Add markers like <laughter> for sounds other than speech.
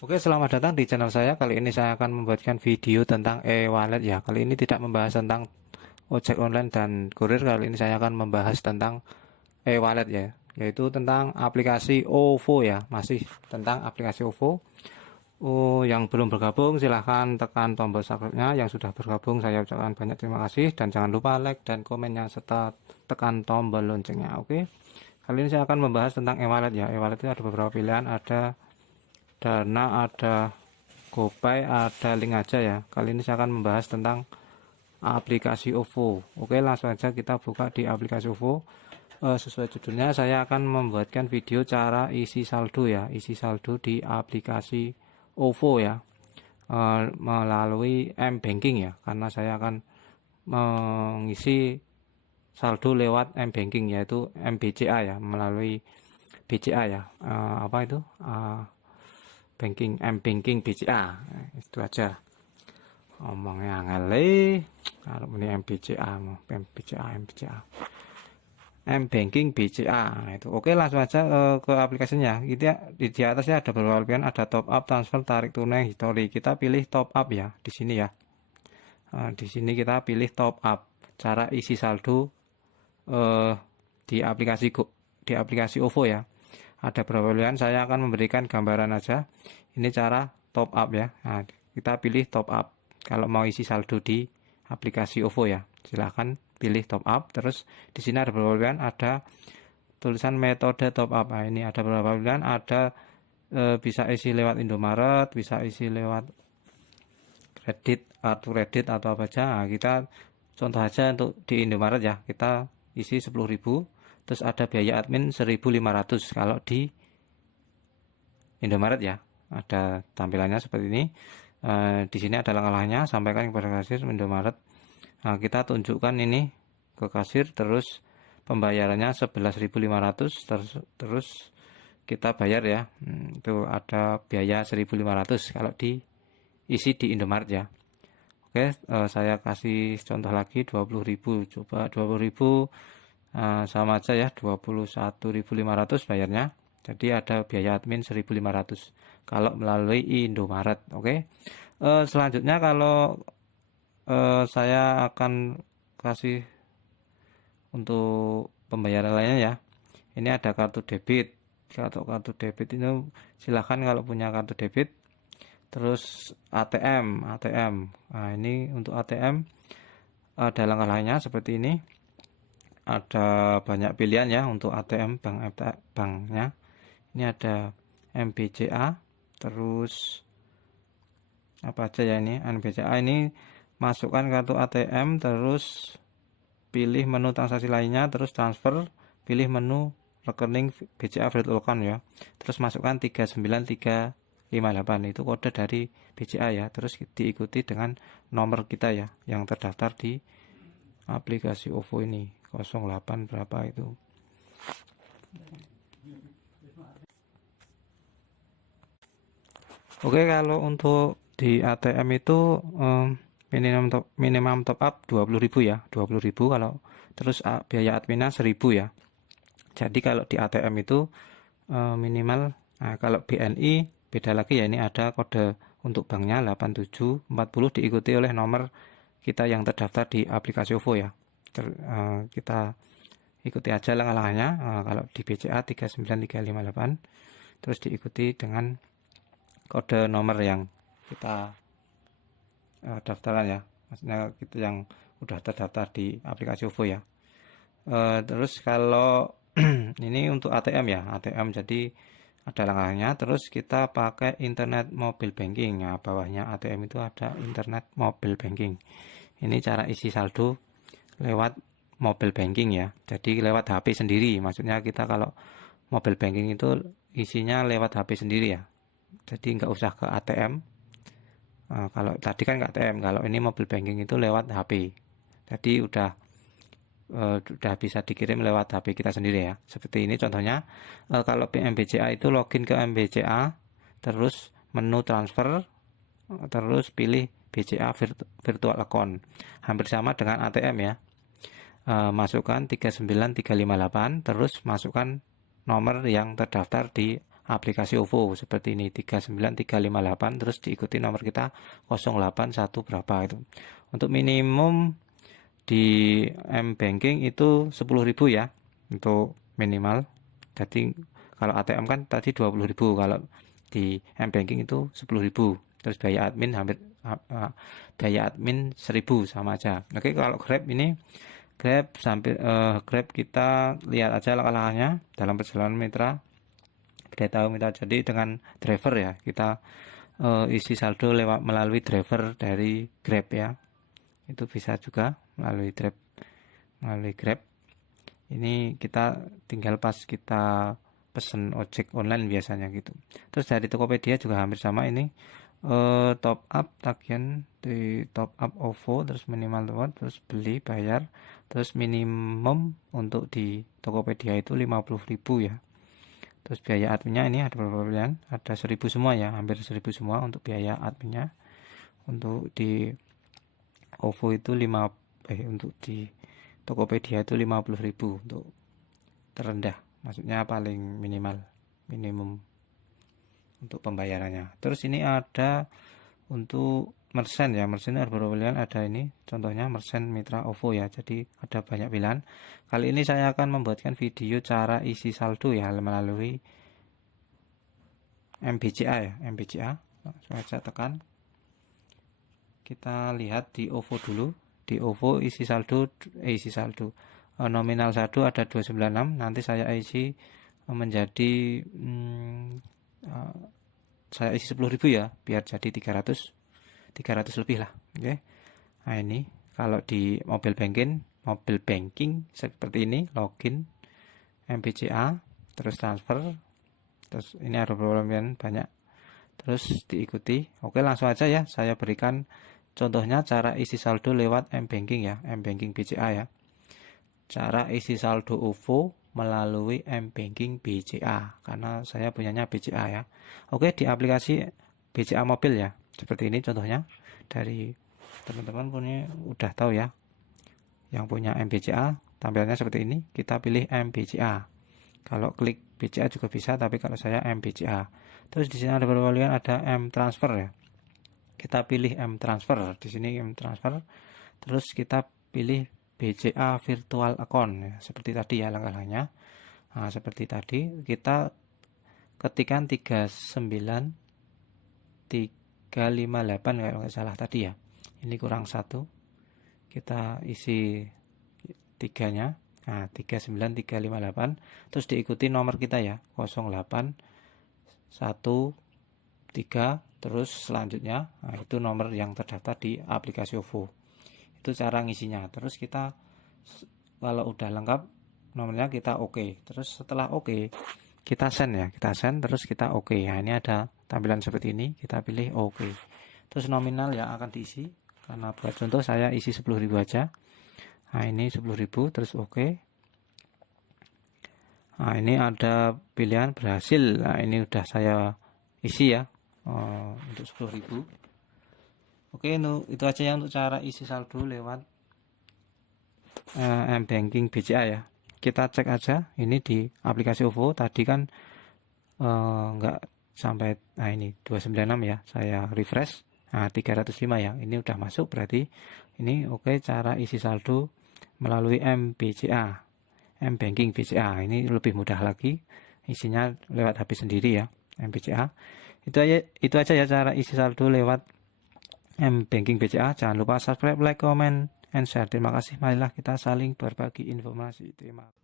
Oke, selamat datang di channel saya. Kali ini saya akan membuatkan video tentang e-wallet ya. Kali ini tidak membahas tentang ojek online dan kurir. Kali ini saya akan membahas tentang e-wallet ya, yaitu tentang aplikasi OVO ya. Masih tentang aplikasi OVO. Oh, yang belum bergabung silahkan tekan tombol subscribe-nya. Yang sudah bergabung saya ucapkan banyak terima kasih dan jangan lupa like dan komennya serta tekan tombol loncengnya. Oke. Kali ini saya akan membahas tentang e-wallet ya. E-wallet itu ada beberapa pilihan, ada Dana, ada GoPay, ada link aja ya. Kali ini saya akan membahas tentang aplikasi OVO. Oke, langsung aja kita buka di aplikasi OVO. E, sesuai judulnya saya akan membuatkan video cara isi saldo ya, isi saldo di aplikasi OVO ya. E, melalui M banking ya, karena saya akan mengisi saldo lewat M banking yaitu MBCA ya, melalui BCA ya. E, apa itu? E, banking M banking BCA itu aja. Omongnya ngale kalau ini MBCA MBCA MBCA M banking BCA itu. Oke langsung aja uh, ke aplikasinya. Gitu ya. Di, di atasnya ada beberapa pilihan ada top up transfer tarik tunai history kita pilih top up ya di sini ya. Uh, di sini kita pilih top up. Cara isi saldo uh, di aplikasi di aplikasi OVO ya ada beberapa pilihan? Saya akan memberikan gambaran aja. Ini cara top up ya. Nah, kita pilih top up. Kalau mau isi saldo di aplikasi OVO ya silahkan pilih top up. Terus di sini ada beberapa pilihan? Ada tulisan metode top up. Nah, ini ada beberapa pilihan? Ada e, bisa isi lewat Indomaret bisa isi lewat kredit atau kredit atau apa aja. Nah, kita contoh aja untuk di Indomaret ya. Kita isi 10.000 terus ada biaya admin 1500 kalau di Indomaret ya ada tampilannya seperti ini. E, di sini ada langkah-langkahnya. Sampaikan kepada kasir Indomaret. Nah, kita tunjukkan ini ke kasir. Terus pembayarannya 11.500 terus terus kita bayar ya. Hmm, itu ada biaya 1.500 kalau di isi di Indomaret ya. Oke e, saya kasih contoh lagi. 20.000 coba 20.000 uh, sama aja ya 21.500 bayarnya. Jadi ada biaya admin 1.500 kalau melalui Indomaret oke? Okay? uh, selanjutnya kalau uh, saya akan kasih untuk pembayaran lainnya ya. Ini ada kartu debit. Kartu kartu debit ini silahkan kalau punya kartu debit. Terus ATM ATM nah ini untuk ATM ada langkah lainnya seperti ini ada banyak pilihan ya untuk ATM bank banknya. Ini ada MBCA terus apa aja ya ini? MBCA ini masukkan kartu ATM terus pilih menu transaksi lainnya terus transfer pilih menu rekening BCA virtual account ya. Terus masukkan 39358 itu kode dari BCA ya. Terus diikuti dengan nomor kita ya yang terdaftar di aplikasi OVO ini 08 berapa itu? Oke kalau untuk di ATM itu um, minimum top minimum top up 20.000 ya 20.000 kalau terus uh, biaya adminnya 1.000 ya. Jadi kalau di ATM itu uh, minimal nah, kalau BNI beda lagi ya ini ada kode untuk banknya 8740 diikuti oleh nomor kita yang terdaftar di aplikasi OVO ya uh, kita ikuti aja langkah-langkahnya uh, kalau di BCA 39358 terus diikuti dengan kode nomor yang kita uh, daftaran ya. Maksudnya kita yang udah terdaftar di aplikasi OVO ya. Terus kalau <clears throat> ini untuk ATM ya ATM jadi ada langkahnya terus kita pakai internet mobile banking. Ya bawahnya ATM itu ada internet mobile banking. Ini cara isi saldo lewat mobile banking ya. Jadi lewat HP sendiri. Maksudnya kita kalau mobile banking itu isinya lewat HP sendiri ya. Jadi nggak usah ke ATM. Nah, kalau tadi kan ke ATM, kalau ini mobile banking itu lewat HP. Jadi udah uh, udah bisa dikirim lewat HP kita sendiri ya. Seperti ini contohnya. Uh, kalau MBCA itu login ke MBCA, terus menu transfer, terus pilih BCA virtual account. Hampir sama dengan ATM ya uh, masukkan 39358 terus masukkan nomor yang terdaftar di aplikasi OVO seperti ini 39358 terus diikuti nomor kita 081 berapa itu. Untuk minimum di M banking itu 10.000 ya untuk minimal. Jadi kalau ATM kan tadi 20.000 kalau di M banking itu 10.000 terus biaya admin hampir biaya admin 1000 sama aja. Oke kalau Grab ini Grab sampai uh, Grab kita lihat aja langkah-langkahnya dalam perjalanan mitra. Tidak tahu mitra. Jadi dengan driver ya kita uh, isi saldo lewat melalui driver dari Grab ya. Itu bisa juga melalui Grab melalui Grab. Ini kita tinggal pas kita pesen ojek online biasanya gitu. Terus dari Tokopedia juga hampir sama ini uh, top up tagihan di top up OVO terus minimal top terus beli bayar terus minimum untuk di Tokopedia itu 50.000 ya. Terus biaya adminnya ini ada berapa pilihan. Ada 1000 semua ya hampir 1000 semua untuk biaya adminnya. Untuk di OVO itu 5 eh untuk di Tokopedia itu 50.000 untuk terendah. Maksudnya paling minimal minimum untuk pembayarannya. Terus ini ada untuk mersen ya. Mersen beberapa pilihan. Ada ini contohnya mersen mitra OVO ya. Jadi ada banyak pilihan. Kali ini saya akan membuatkan video cara isi saldo ya melalui MBCA ya MBCA saya tekan. Kita lihat di OVO dulu. Di OVO isi saldo eh, isi saldo. Eh, nominal saldo ada 296 nanti saya isi menjadi hmm, uh, saya isi 10.000 ya biar jadi 300 300 lebih lah oke okay. nah ini kalau di mobile banking mobile banking seperti ini login MBCA terus transfer terus ini ada problem banyak terus diikuti oke langsung aja ya saya berikan Contohnya cara isi saldo lewat M-Banking ya, M-Banking BCA ya. Cara isi saldo OVO melalui M-Banking BCA karena saya punyanya BCA ya. Oke, di aplikasi BCA mobil ya. Seperti ini contohnya dari teman-teman punya udah tahu ya. Yang punya MBCA tampilannya seperti ini, kita pilih MBCA. Kalau klik BCA juga bisa, tapi kalau saya MBCA. Terus di sini ada pilihan ada M transfer ya kita pilih M transfer di sini M transfer terus kita pilih BCA virtual account ya, seperti tadi ya langkah-langkahnya. Nah, seperti tadi kita ketikan 39 358 kalau nggak salah tadi ya. Ini kurang satu. Kita isi tiganya. Nah 39358 terus diikuti nomor kita ya 08 1 3 terus selanjutnya. Nah itu nomor yang terdaftar di aplikasi OVO itu cara ngisinya terus kita kalau udah lengkap nomornya kita oke okay. terus setelah oke okay, kita send ya kita send terus kita oke okay. nah ini ada tampilan seperti ini kita pilih oke okay. terus nominal yang akan diisi karena buat contoh saya isi 10.000 aja nah ini 10.000 terus oke okay. nah ini ada pilihan berhasil nah ini udah saya isi ya uh, untuk 10.000 oke itu aja ya untuk cara isi saldo lewat uh, banking BCA ya. Kita cek aja ini di aplikasi OVO tadi kan uh, sampai nah ini 296 ya. Saya refresh nah 305 ya. Ini udah masuk berarti ini oke okay, cara isi saldo melalui M BCA M banking BCA ini lebih mudah lagi isinya lewat HP sendiri ya MBCA itu aja itu aja ya cara isi saldo lewat M banking BCA jangan lupa subscribe like comment and share. Terima kasih. Marilah kita saling berbagi informasi. Terima kasih